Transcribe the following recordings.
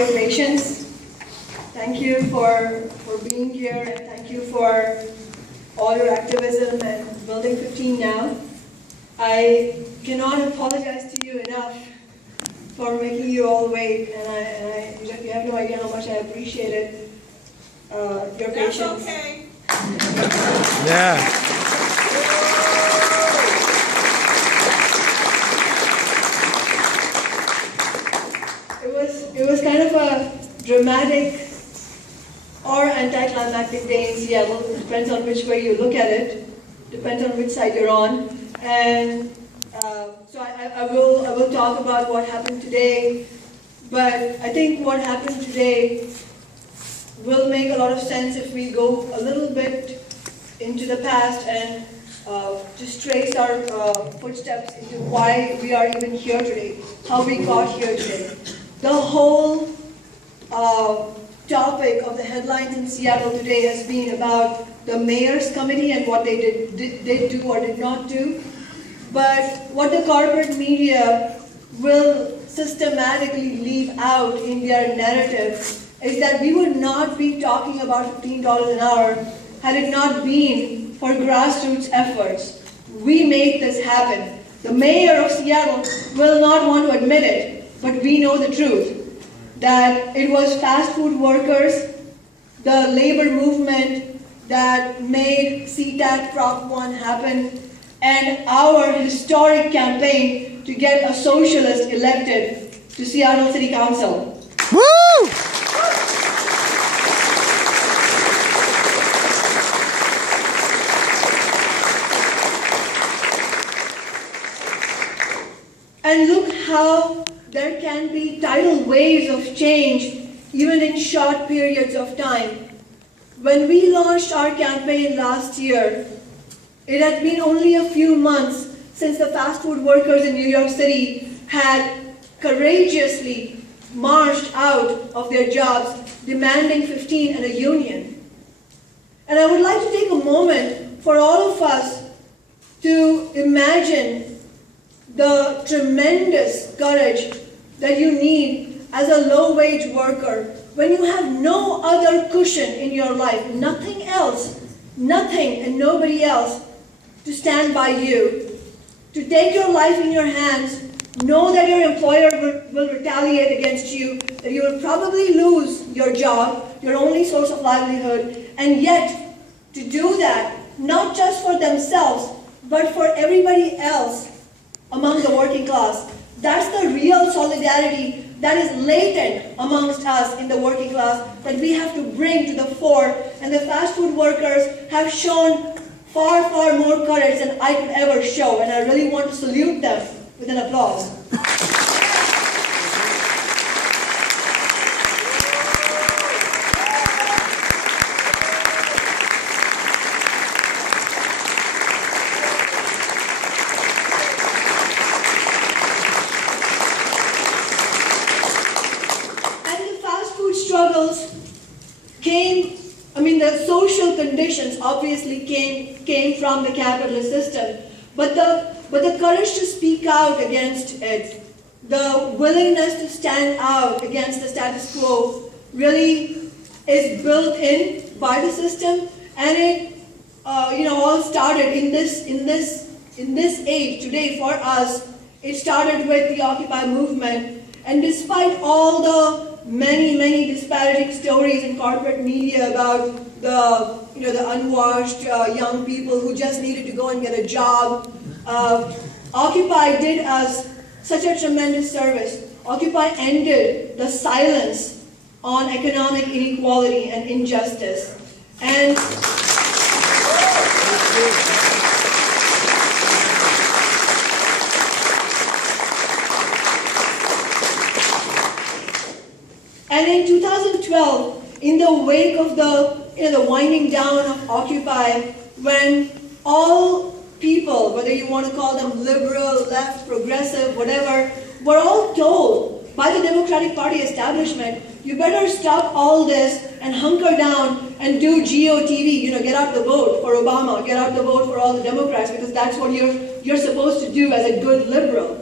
your patience. Thank you for being here, and thank you for all your activism and Building 15 now. I cannot apologize to you enough for making you all wait, and you have no idea how much I appreciated your patience. That's okay. Yeah. It was kind of a dramatic or anticlimactic day in Seattle. It depends on which way you look at it. Depends on which side you're on. And so I will talk about what happened today. But I think what happened today will make a lot of sense if we go a little bit into the past and just trace our footsteps into why we are even here today, how we got here today. The whole topic of the headlines in Seattle today has been about the mayor's committee and what they did do or did not do. But what the corporate media will systematically leave out in their narrative is that we would not be talking about $15 an hour had it not been for grassroots efforts. We made this happen. The mayor of Seattle will not want to admit it, but we know the truth, that it was fast food workers, the labor movement that made CTAC Prop 1 happen, and our historic campaign to get a socialist elected to Seattle City Council. Woo! And look how there can be tidal waves of change even in short periods of time. When we launched our campaign last year, it had been only a few months since the fast food workers in New York City had courageously marched out of their jobs demanding 15 and a union. And I would like to take a moment for all of us to imagine the tremendous courage that you need as a low-wage worker when you have no other cushion in your life, nothing else, nothing and nobody else to stand by you, to take your life in your hands, know that your employer will retaliate against you, that you will probably lose your job, your only source of livelihood, and yet to do that, not just for themselves, but for everybody else among the working class. That's the real solidarity that is latent amongst us in the working class that we have to bring to the fore. And the fast food workers have shown far, far more courage than I could ever show. And I really want to salute them with an applause. The social conditions obviously came from the capitalist system, but the courage to speak out against it, the willingness to stand out against the status quo, really is built in by the system, and it all started in this age today for us. It started with the Occupy movement, and despite all the many disparaging stories in corporate media about the unwashed young people who just needed to go and get a job, Occupy did us such a tremendous service. Occupy ended the silence on economic inequality and injustice. And in 2012, in the wake of the winding down of Occupy, when all people, whether you want to call them liberal, left, progressive, whatever, were all told by the Democratic Party establishment, you better stop all this and hunker down and do GOTV, get out the vote for Obama, get out the vote for all the Democrats, because that's what you're supposed to do as a good liberal.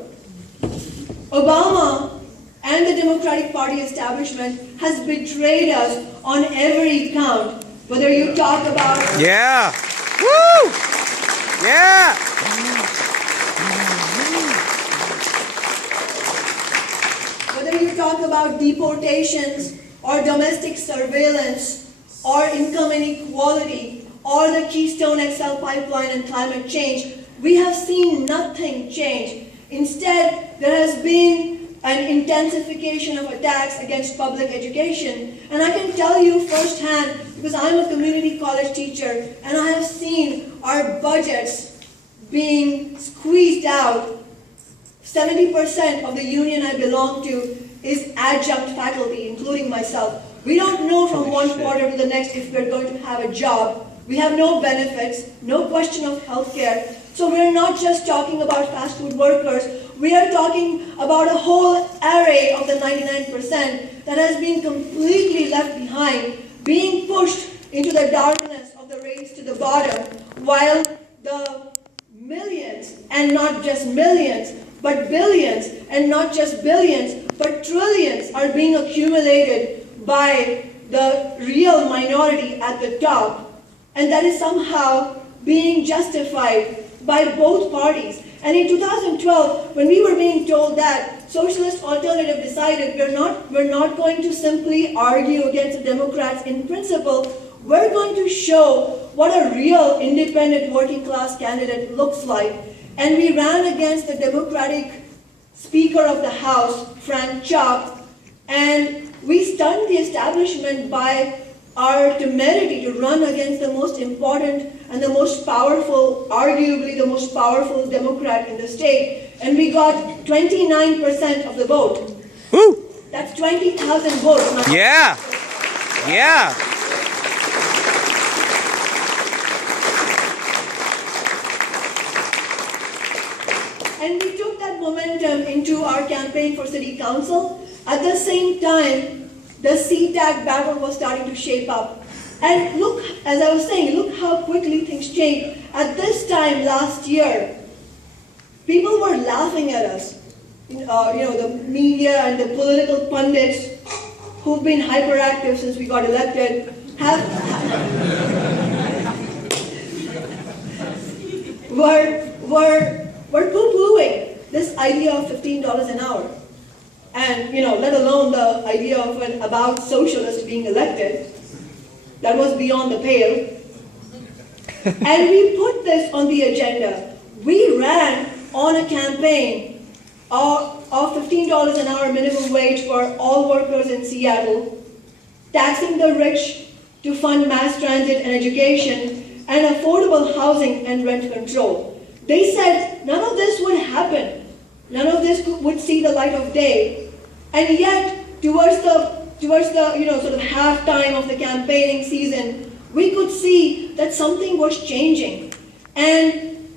Obama and the Democratic Party establishment has betrayed us on every count. Whether you talk about... Yeah. Woo! Yeah. Whether you talk about deportations or domestic surveillance or income inequality or the Keystone XL pipeline and climate change, we have seen nothing change. Instead, there has been an intensification of attacks against public education. And I can tell you firsthand, because I'm a community college teacher, and I have seen our budgets being squeezed out. 70% of the union I belong to is adjunct faculty, including myself. We don't know from one quarter to the next if we're going to have a job. We have no benefits, no question of health care. So we're not just talking about fast food workers, we are talking about a whole array of the 99% that has been completely left behind, being pushed into the darkness of the race to the bottom, while the millions, and not just millions, but billions, and not just billions, but trillions are being accumulated by the real minority at the top. And that is somehow being justified by both parties. And in 2012, when we were being told that Socialist Alternative decided we're not going to simply argue against the Democrats in principle, we're going to show what a real independent working class candidate looks like. And we ran against the Democratic Speaker of the House, Frank Chop, and we stunned the establishment by our temerity to run against the most important and the most powerful, arguably the most powerful Democrat in the state, and we got 29% of the vote. Woo! That's 20,000 votes. Yeah. Yeah. And we took that momentum into our campaign for city council. At the same time, the CTAG battle was starting to shape up. And look, as I was saying, look how quickly things changed. At this time last year, people were laughing at us. The media and the political pundits who've been hyperactive since we got elected were poo-pooing this idea of $15 an hour. And, let alone the idea of an about socialist being elected. That was beyond the pale. And we put this on the agenda. We ran on a campaign of $15 an hour minimum wage for all workers in Seattle, taxing the rich to fund mass transit and education, and affordable housing and rent control. They said none of this would happen. None of this would see the light of day. And yet, towards the sort of halftime of the campaigning season, we could see that something was changing. And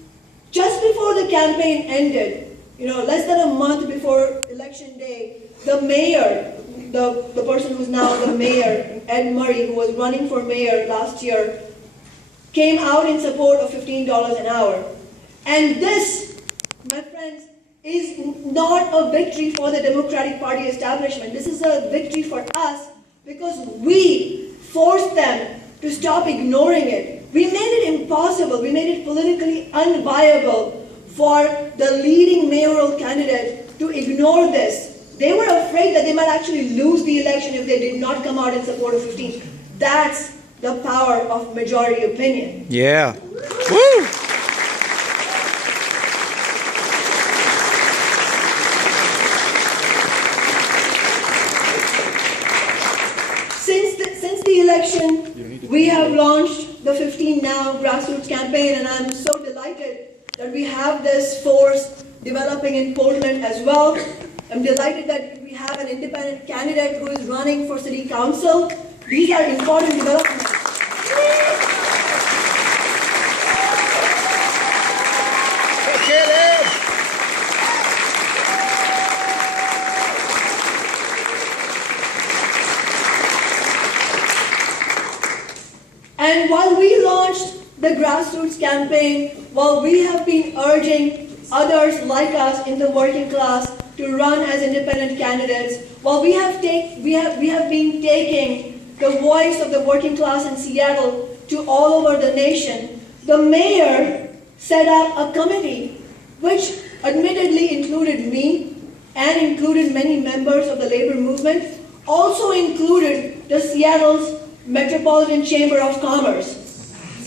just before the campaign ended, less than a month before election day, the mayor, the person who's now the mayor, Ed Murray, who was running for mayor last year, came out in support of $15 an hour. And this, my friends, is not a victory for the Democratic Party establishment. This is a victory for us because we forced them to stop ignoring it. We made it impossible. We made it politically unviable for the leading mayoral candidate to ignore this. They were afraid that they might actually lose the election if they did not come out in support of 15. That's the power of majority opinion. Yeah. Woo! Since the election, we have launched the 15 Now grassroots campaign, and I'm so delighted that we have this force developing in Portland as well. I'm delighted that we have an independent candidate who is running for city council. These are important developments. And while we launched the grassroots campaign, while we have been urging others like us in the working class to run as independent candidates. Well, we have been taking the voice of the working class in Seattle to all over the nation. The mayor set up a committee which admittedly included me and included many members of the labor movement, also included the Seattle's Metropolitan Chamber of Commerce.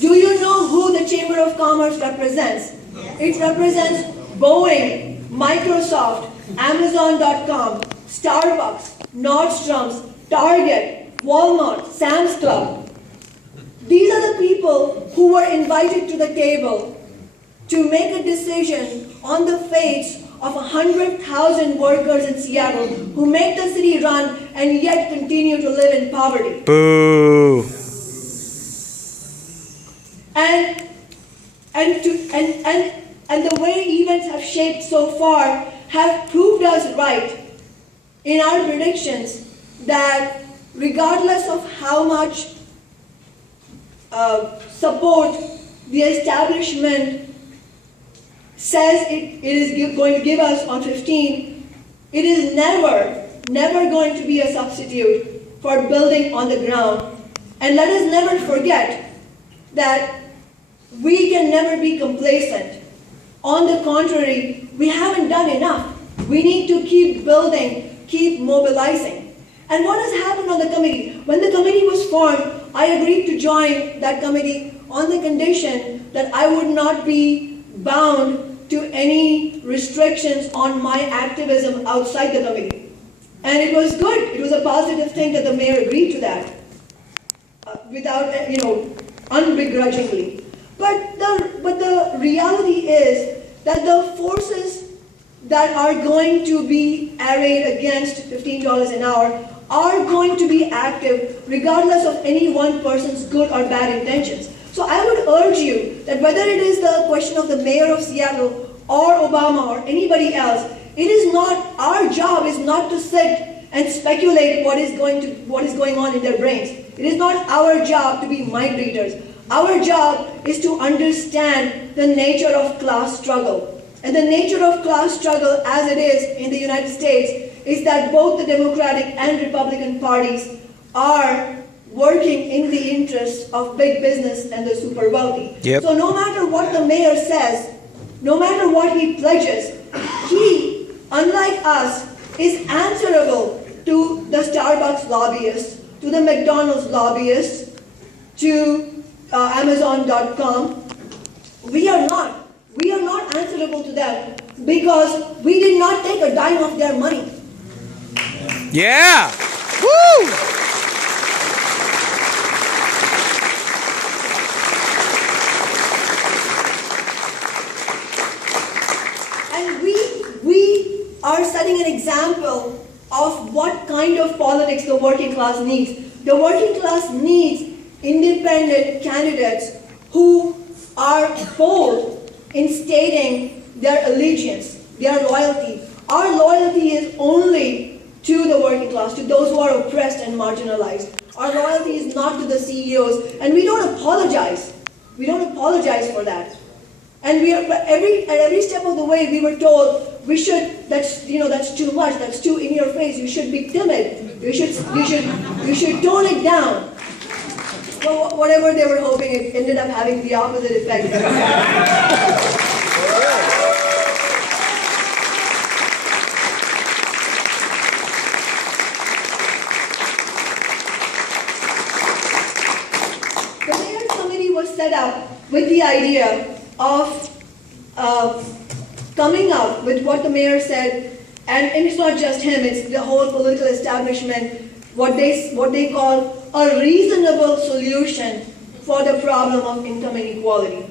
Do you know who the Chamber of Commerce represents? It represents Boeing, Microsoft, Amazon.com, Starbucks, Nordstrom's, Target, Walmart, Sam's Club. These are the people who were invited to the table to make a decision on the fates of 100,000 workers in Seattle who make the city run and yet continue to live in poverty. Boo. And the way events have shaped so far have proved us right in our predictions that regardless of how much support the establishment says it is going to give us on 15, it is never going to be a substitute for building on the ground. And let us never forget that we can never be complacent. On the contrary, we haven't done enough. We need to keep building, keep mobilizing. And what has happened on the committee? When the committee was formed, I agreed to join that committee on the condition that I would not be bound to any restrictions on my activism outside the committee. And it was good. It was a positive thing that the mayor agreed to that without, unbegrudgingly. But the reality is that the forces that are going to be arrayed against $15 an hour are going to be active regardless of any one person's good or bad intentions. So I would urge you that whether it is the question of the mayor of Seattle or Obama or anybody else, it is not, our job is not to sit and speculate what is going on in their brains. It is not our job to be mind readers. Our job is to understand the nature of class struggle. And the nature of class struggle as it is in the United States is that both the Democratic and Republican parties are working in the interests of big business and the super wealthy. Yep. So no matter what the mayor says, no matter what he pledges, he, unlike us, is answerable to the Starbucks lobbyists, to the McDonald's lobbyists, to Amazon.com. We are not answerable to them because we did not take a dime of their money. Yeah. Woo. And we are setting an example of what kind of politics the working class needs. The working class needs independent candidates who are bold in stating their allegiance, their loyalty. Our loyalty is only to the working class, to those who are oppressed and marginalized. Our loyalty is not to the CEOs, and we don't apologize. We don't apologize for that. And we are at every step of the way we were told we should, that's too much, that's too in your face, you should be timid, you should tone it down. Well, whatever they were hoping, it ended up having the opposite effect. The mayor's committee was set up with the idea of coming up with what the mayor said, and it's not just him, it's the whole political establishment, what they call a reasonable solution for the problem of income inequality.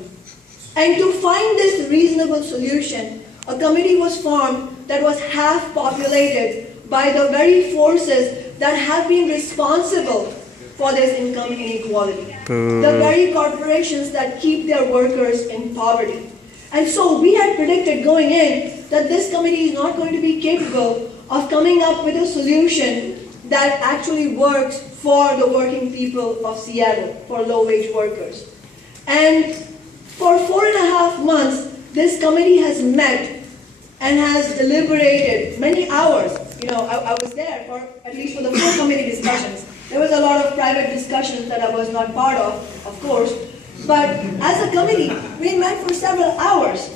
And to find this reasonable solution, a committee was formed that was half populated by the very forces that have been responsible for this income inequality. The very corporations that keep their workers in poverty. And so we had predicted going in that this committee is not going to be capable of coming up with a solution that actually works for the working people of Seattle, for low-wage workers. And for 4.5 months, this committee has met and has deliberated many hours. I was there for at least for the full committee discussions. There was a lot of private discussions that I was not part of course. But as a committee, we met for several hours.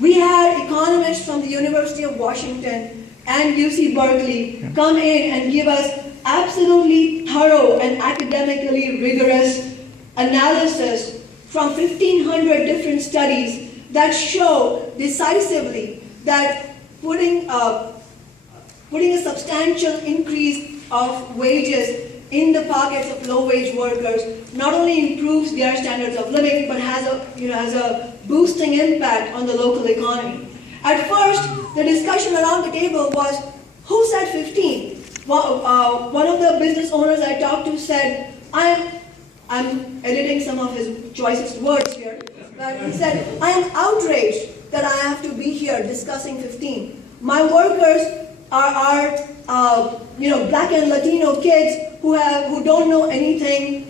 We had economists from the University of Washington and UC Berkeley come in and give us absolutely thorough and academically rigorous analysis from 1,500 different studies that show decisively that putting a substantial increase of wages in the pockets of low-wage workers not only improves their standards of living, but has a boosting impact on the local economy. At first, the discussion around the table was, who said 15? One of the business owners I talked to said, I'm editing some of his choicest words here, but he said, I am outraged that I have to be here discussing 15. My workers are black and Latino kids who don't know anything.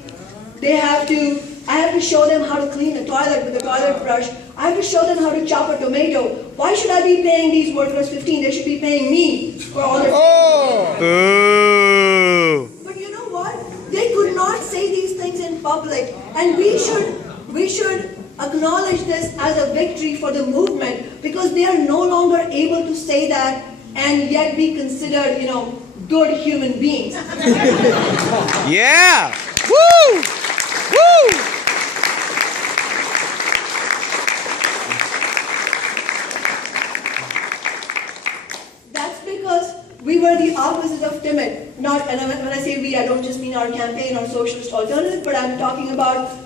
I have to show them how to clean the toilet with a toilet brush. I have to show them how to chop a tomato. Why should I be paying these workers 15? They should be paying me for all their. Ooh. But you know what? They could not say these things in public, and we should acknowledge this as a victory for the movement, because they are no longer able to say that and yet be considered, good human beings. Yeah. Woo. Woo. That's because we were the opposite of timid. And when I say we, I don't just mean our campaign or socialist alternative, but I'm talking about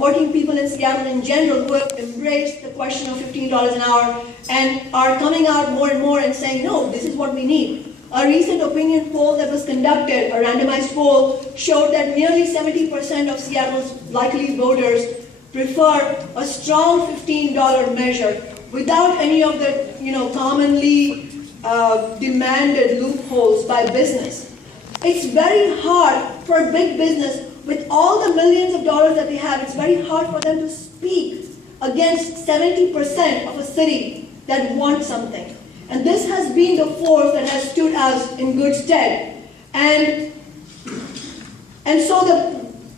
working people in Seattle in general who have embraced the question of $15 an hour and are coming out more and more and saying, no, this is what we need. A recent opinion poll that was conducted, a randomized poll, showed that nearly 70% of Seattle's likely voters prefer a strong $15 measure without any of the commonly demanded loopholes by business. It's very hard for big business, with all the millions of dollars that they have, it's very hard for them to speak against 70% of a city that wants something. And this has been the force that has stood us in good stead. And so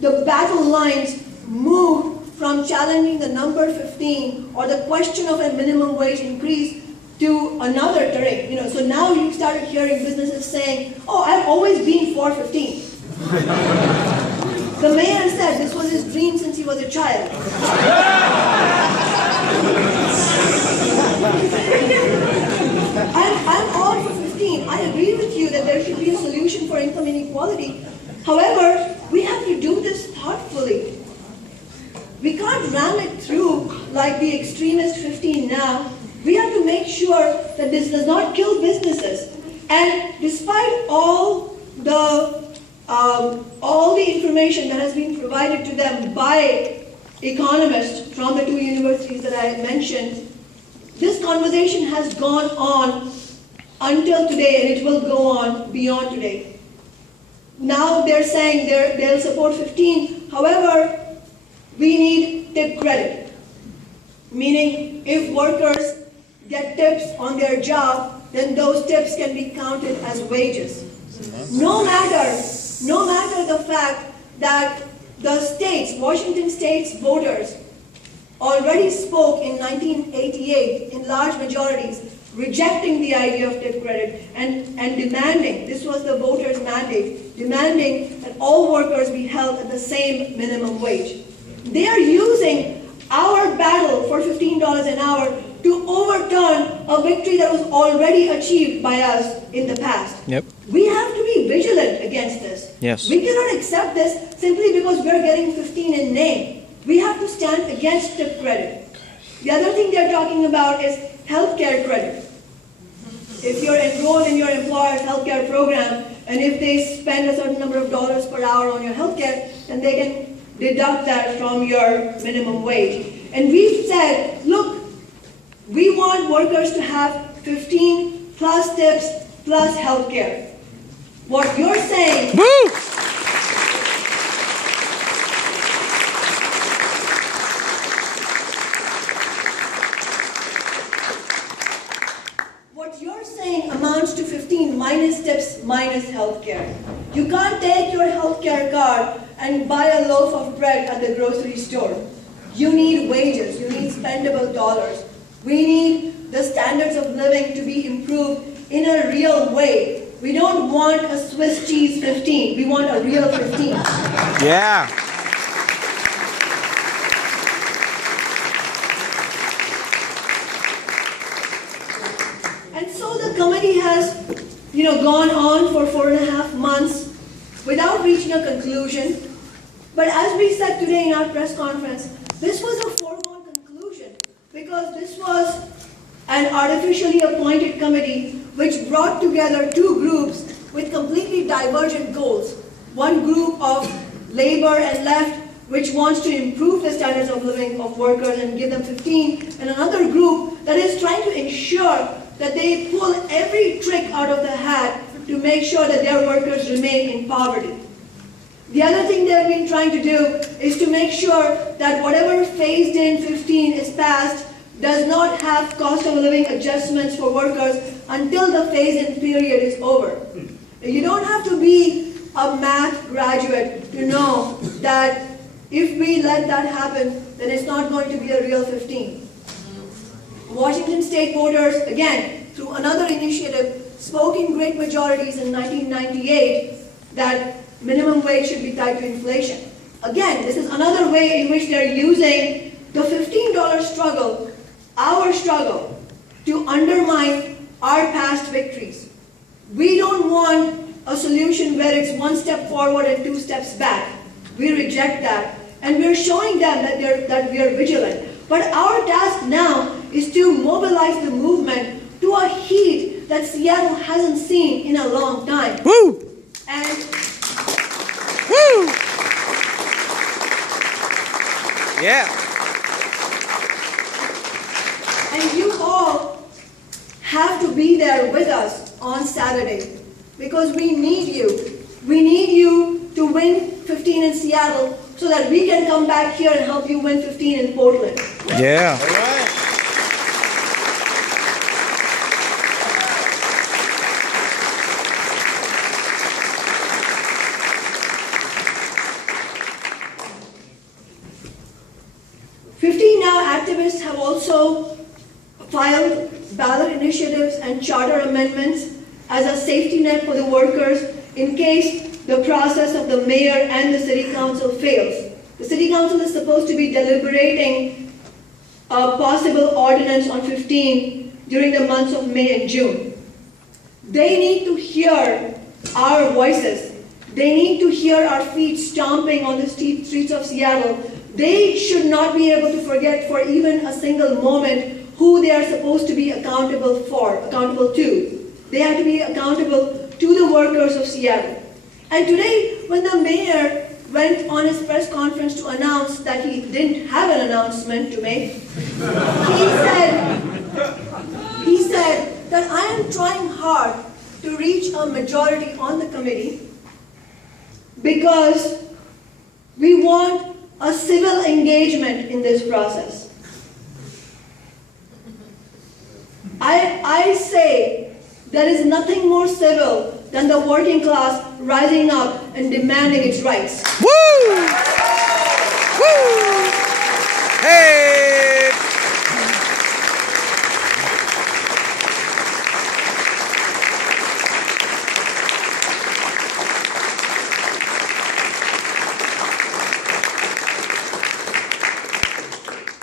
the battle lines moved from challenging the number 15 or the question of a minimum wage increase to another terrain. So now you started hearing businesses saying, oh, I've always been for 15. The mayor said this was his dream since he was a child. I'm all for 15. I agree with you that there should be a solution for income inequality. However, we have to do this thoughtfully. We can't ram it through like the extremist 15 now. We have to make sure that this does not kill businesses. And despite all the information that has been provided to them by economists from the two universities that I mentioned, this conversation has gone on until today, and it will go on beyond today. Now they're saying they'll support 15. However, we need tip credit, meaning if workers get tips on their job, then those tips can be counted as wages. No matter the fact that the states, Washington State's voters, already spoke in 1988 in large majorities, rejecting the idea of tip credit and demanding, this was the voters' mandate, demanding that all workers be held at the same minimum wage. They are using our battle for $15 an hour to overturn a victory that was already achieved by us in the past. Yep. We have to be vigilant against this. Yes. We cannot accept this simply because we're getting 15 in name. We have to stand against tip credit. The other thing they're talking about is healthcare credit. If you're enrolled in your employer's healthcare program, and if they spend a certain number of dollars per hour on your healthcare, then they can deduct that from your minimum wage. And we've said, look, we want workers to have 15 plus tips plus healthcare. What you're saying... Woo! minus healthcare. You can't take your healthcare card and buy a loaf of bread at the grocery store. You need wages, you need spendable dollars. We need the standards of living to be improved in a real way. We don't want a Swiss cheese 15, we want a real 15. Yeah. And so the committee has, gone on for 4.5 months without reaching a conclusion. But as we said today in our press conference, this was a foregone conclusion because this was an artificially appointed committee which brought together two groups with completely divergent goals. One group of labor and left which wants to improve the standards of living of workers and give them 15, and another group that is trying to ensure that they pull every trick out of the hat to make sure that their workers remain in poverty. The other thing they've been trying to do is to make sure that whatever phased-in 15 is passed does not have cost of living adjustments for workers until the phase-in period is over. You don't have to be a math graduate to know that if we let that happen, then it's not going to be a real 15. Washington state voters, again, through another initiative, spoke in great majorities in 1998 that minimum wage should be tied to inflation. Again, this is another way in which they're using the $15 struggle, our struggle, to undermine our past victories. We don't want a solution where it's one step forward and two steps back. We reject that. And we're showing them that we are vigilant. But our task now is to mobilize the movement to a heat that Seattle hasn't seen in a long time. Woo! And Woo! Yeah. And you all have to be there with us on Saturday because we need you. We need you to win 15 in Seattle so that we can come back here and help you win 15 in Portland. Yeah. All right. Now activists have also filed ballot initiatives and charter amendments as a safety net for the workers in case the process of the mayor and the city council fails. The city council is supposed to be deliberating a possible ordinance on 15 during the months of May and June. They need to hear our voices. They need to hear our feet stomping on the streets of Seattle. They should not be able to forget for even a single moment who they are supposed to be accountable to. They have to be accountable to the workers of Seattle. And today, when the mayor went on his press conference to announce that he didn't have an announcement to make, he said that I am trying hard to reach a majority on the committee because we want a civil engagement in this process. I say there is nothing more civil than the working class rising up and demanding its rights. Woo! Woo! Hey!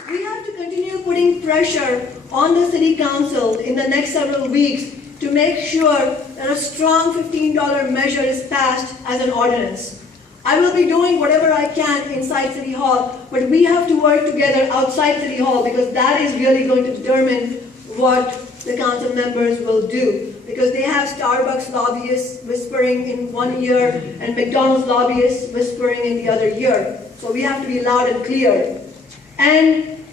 We have to continue putting pressure on the city council in the next several weeks to make sure that a strong $15 measure is passed as an ordinance. I will be doing whatever I can inside City Hall, but we have to work together outside City Hall because that is really going to determine what the council members will do. Because they have Starbucks lobbyists whispering in one ear and McDonald's lobbyists whispering in the other ear. So we have to be loud and clear. And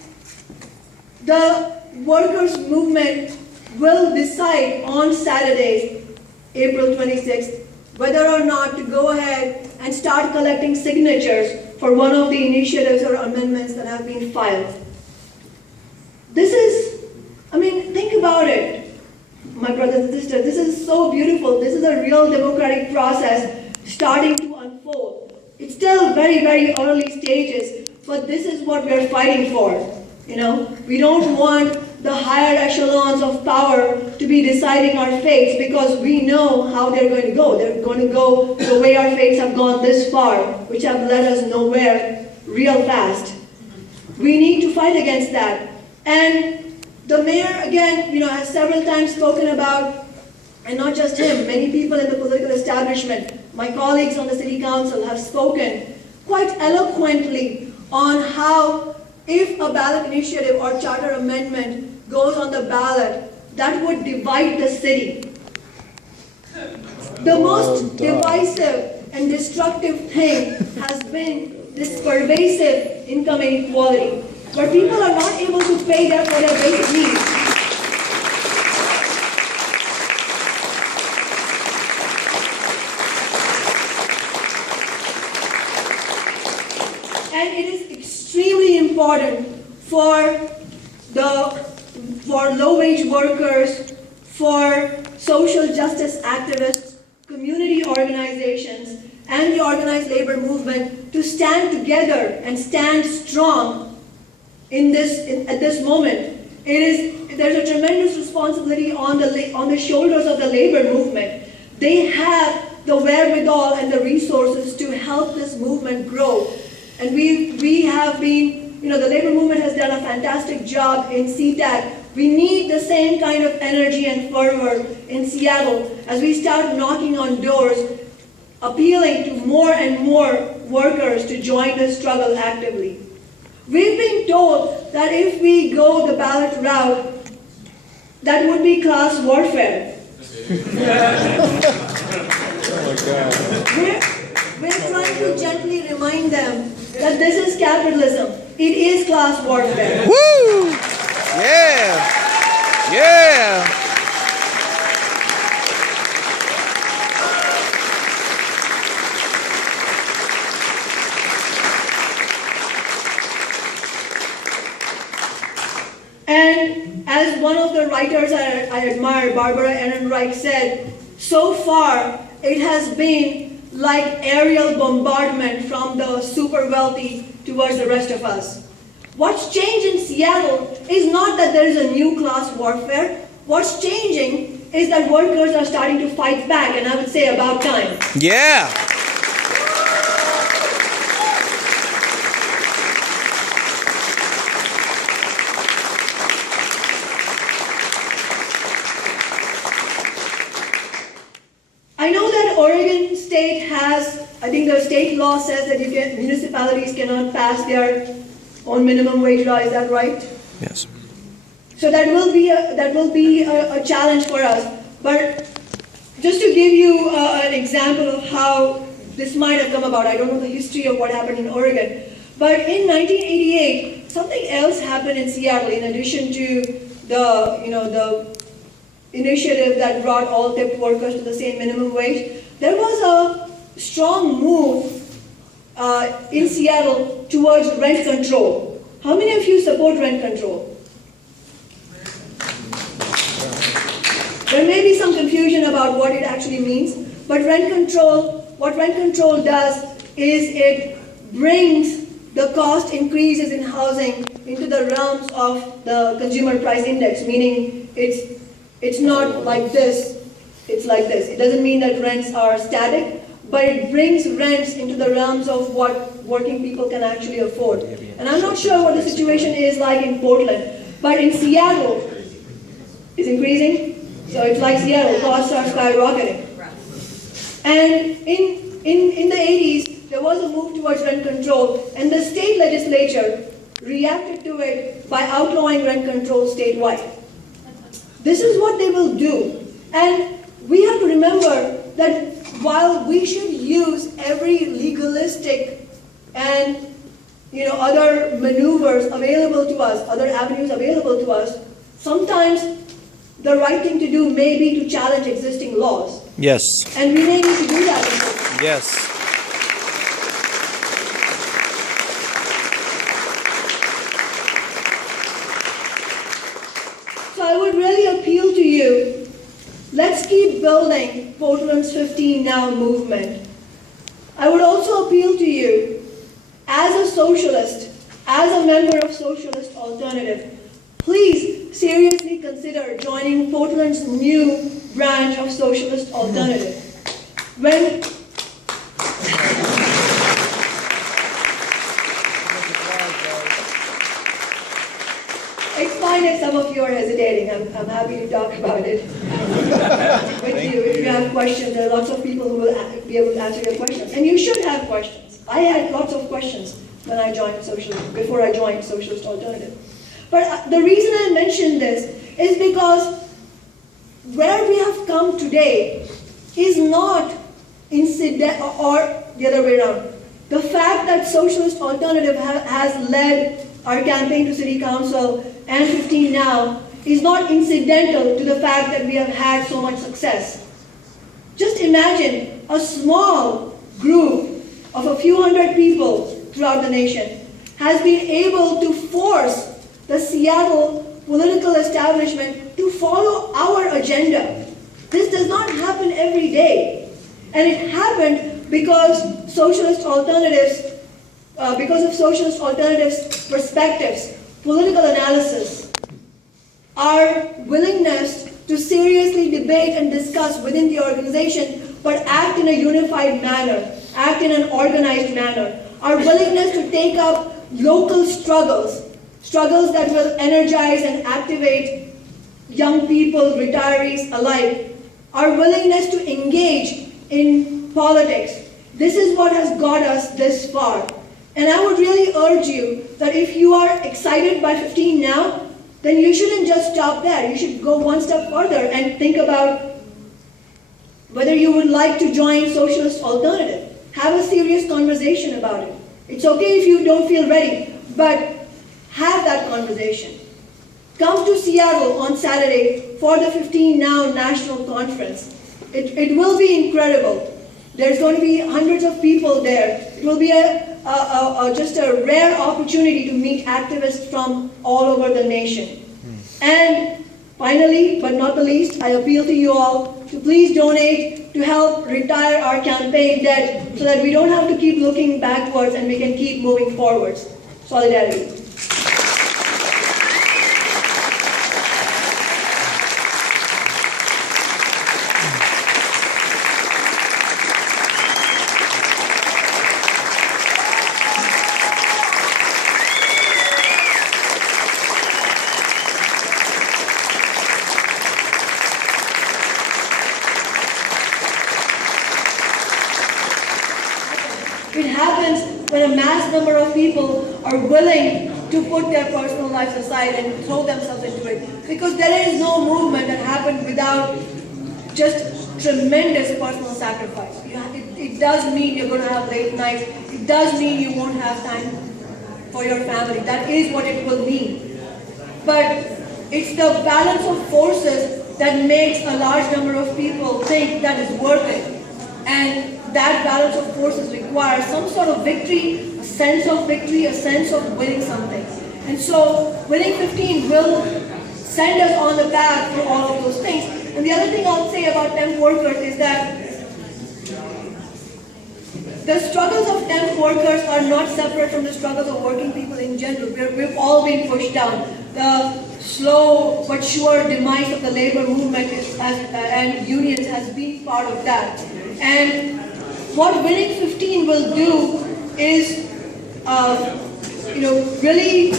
the workers' movement will decide on Saturday, April 26th, whether or not to go ahead and start collecting signatures for one of the initiatives or amendments that have been filed. This is, think about it. my brothers and sisters, this is so beautiful. This is a real democratic process starting to unfold. It's still very, very early stages, but this is what we're fighting for. We don't want the higher echelons of power to be deciding our fates, because we know how they're going to go. They're going to go the way our fates have gone this far, which have led us nowhere real fast. We need to fight against that. And the mayor, again, has several times spoken about, and not just him, many people in the political establishment, my colleagues on the city council have spoken quite eloquently on how if a ballot initiative or charter amendment goes on the ballot, that would divide the city. The most divisive and destructive thing has been this pervasive income inequality, where people are not able to pay for their basic needs. And it is extremely important for low-wage workers, for social justice activists, community organizations, and the organized labor movement to stand together and stand strong at this moment. There's a tremendous responsibility on the shoulders of the labor movement. They have the wherewithal and the resources to help this movement grow. And we have been, the labor movement has done a fantastic job in CTAC. We need the same kind of energy and fervor in Seattle as we start knocking on doors, appealing to more and more workers to join the struggle actively. We've been told that if we go the ballot route, that would be class warfare. Oh my God. We're trying to gently remind them that this is capitalism. It is class warfare. Woo! Yeah! Yeah! And as one of the writers I admire, Barbara Ehrenreich, said, so far it has been like aerial bombardment from the super wealthy towards the rest of us. What's changed in Seattle is not that there is a new class warfare. What's changing is that workers are starting to fight back, and I would say about time. Yeah! I know that Oregon State has, I think the state law says that municipalities cannot pass their own minimum wage law. Is that right? Yes. So that will be a challenge for us. But just to give you an example of how this might have come about, I don't know the history of what happened in Oregon, but in 1988, something else happened in Seattle in addition to the initiative that brought all tipped workers to the same minimum wage. There was a strong move in Seattle towards rent control. How many of you support rent control? There may be some confusion about what it actually means, but what rent control does is it brings the cost increases in housing into the realms of the consumer price index, meaning it's not like this, it's like this. It doesn't mean that rents are static, but it brings rents into the realms of what working people can actually afford. And I'm not sure what the situation is like in Portland, but in Seattle, it's increasing. So it's like Seattle, costs are skyrocketing. And in the 80s, there was a move towards rent control, and the state legislature reacted to it by outlawing rent control statewide. This is what they will do. And we have to remember that while we should use every legalistic and other maneuvers available to us, other avenues available to us, sometimes the right thing to do may be to challenge existing laws. Yes. And we may need to do that. Yes. So I would really appeal to you building Portland's 15 Now movement. I would also appeal to you, as a socialist, as a member of Socialist Alternative, please seriously consider joining Portland's new branch of Socialist Alternative. It's fine if some of you are hesitating. I'm happy to talk about it with you. If you have questions, there are lots of people who will be able to answer your questions. And you should have questions. I had lots of questions when I joined before I joined Socialist Alternative. But the reason I mention this is because where we have come today is not incident or the other way around. The fact that Socialist Alternative has led our campaign to City Council and 15 Now is not incidental to the fact that we have had so much success. Just imagine a small group of a few hundred people throughout the nation has been able to force the Seattle political establishment to follow our agenda. This does not happen every day. And it happened because of Socialist Alternative's perspectives, political analysis, our willingness to seriously debate and discuss within the organization, but act in a unified manner, act in an organized manner, our willingness to take up local struggles that will energize and activate young people, retirees alike, our willingness to engage in politics. This is what has got us this far. And I would really urge you that if you are excited by 15 Now, then you shouldn't just stop there. You should go one step further and think about whether you would like to join Socialist Alternative. Have a serious conversation about it. It's okay if you don't feel ready, but have that conversation. Come to Seattle on Saturday for the 15 Now National Conference. It will be incredible. There's going to be hundreds of people there. It will be just a rare opportunity to meet activists from all over the nation. And finally, but not the least, I appeal to you all to please donate to help retire our campaign debt so that we don't have to keep looking backwards and we can keep moving forwards. Solidarity. It happens when a mass number of people are willing to put their personal lives aside and throw themselves into it. Because there is no movement that happened without just tremendous personal sacrifice. It does mean you're going to have late nights. It does mean you won't have time for your family. That is what it will mean. But it's the balance of forces that makes a large number of people think that is worth it. And that balance of forces requires some sort of victory, a sense of victory, a sense of winning something. And so winning 15 will send us on the path for all of those things. And the other thing I'll say about temp workers is that the struggles of temp workers are not separate from the struggles of working people in general. We've all been pushed down. The slow but sure demise of the labor movement and unions has been part of that. And what Winning 15 will do is, really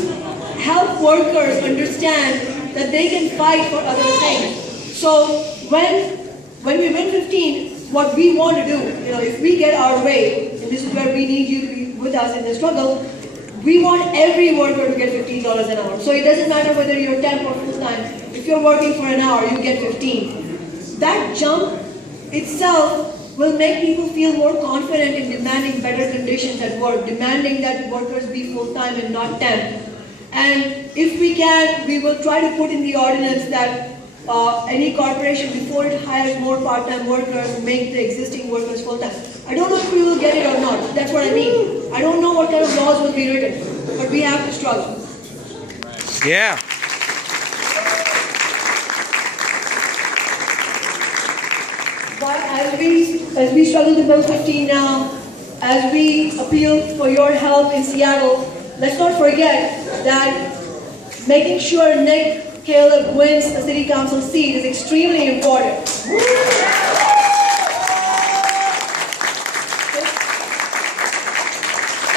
help workers understand that they can fight for other things. So when we win 15, what we want to do, if we get our way, and this is where we need you to be with us in the struggle, we want every worker to get $15 an hour. So it doesn't matter whether you're temp or full-time. If you're working for an hour, you get 15. That jump itself will make people feel more confident in demanding better conditions at work, demanding that workers be full-time and not temp. And if we can, we will try to put in the ordinance that any corporation, before it hires more part-time workers, make the existing workers full-time. I don't know if we will get it or not. That's what I mean. I don't know what kind of laws will be written, but we have to struggle. Yeah. as we struggle to build 15 now, as we appeal for your help in Seattle, let's not forget that making sure Nick Caleb wins the city council seat is extremely important.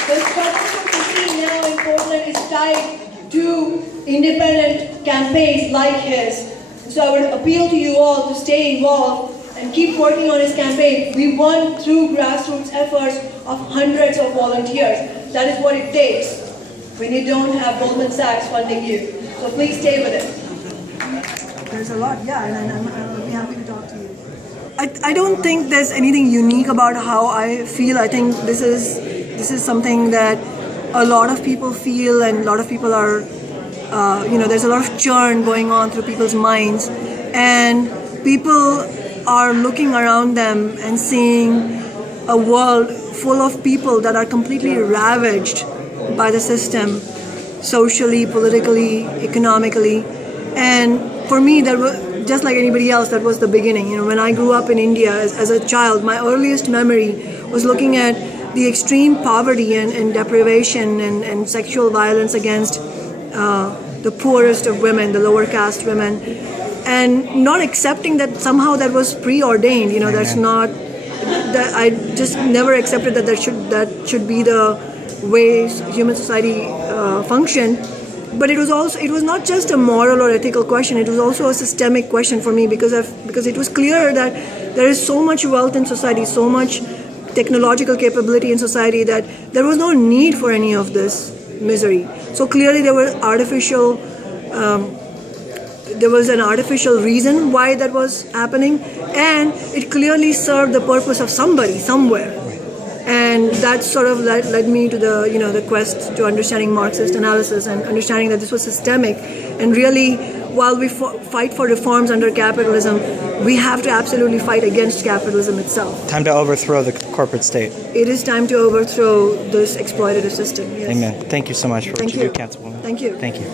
The struggle for 15 now in Portland is tied to independent campaigns like his. So I would appeal to you all to stay involved and keep working on his campaign. We won through grassroots efforts of hundreds of volunteers. That is what it takes when you don't have Goldman Sachs funding you. So please stay with it. There's a lot, yeah, and I'll be happy to talk to you. I don't think there's anything unique about how I feel. I think this is something that a lot of people feel, and a lot of people are, there's a lot of churn going on through people's minds, and people are looking around them and seeing a world full of people that are completely ravaged by the system, socially, politically, economically. And for me, that was just like anybody else, that was the beginning. When I grew up in India as a child, my earliest memory was looking at the extreme poverty and deprivation and sexual violence against the poorest of women, the lower caste women, and not accepting that somehow that was preordained. That's not, that I just never accepted that should be the way human society function. But it was not just a moral or ethical question. It was also a systemic question for me, because it was clear that there is so much wealth in society, so much technological capability in society, that there was no need for any of this misery. So clearly there was an artificial reason why that was happening, and it clearly served the purpose of somebody somewhere. And that sort of led me to the quest to understanding Marxist analysis and understanding that this was systemic. And really, while we fight for reforms under capitalism, we have to absolutely fight against capitalism itself. Time to overthrow the corporate state. It is time to overthrow this exploitative system. Yes. Amen. Thank you so much for what Thank you you. do, Councilwoman. Thank you. Thank you.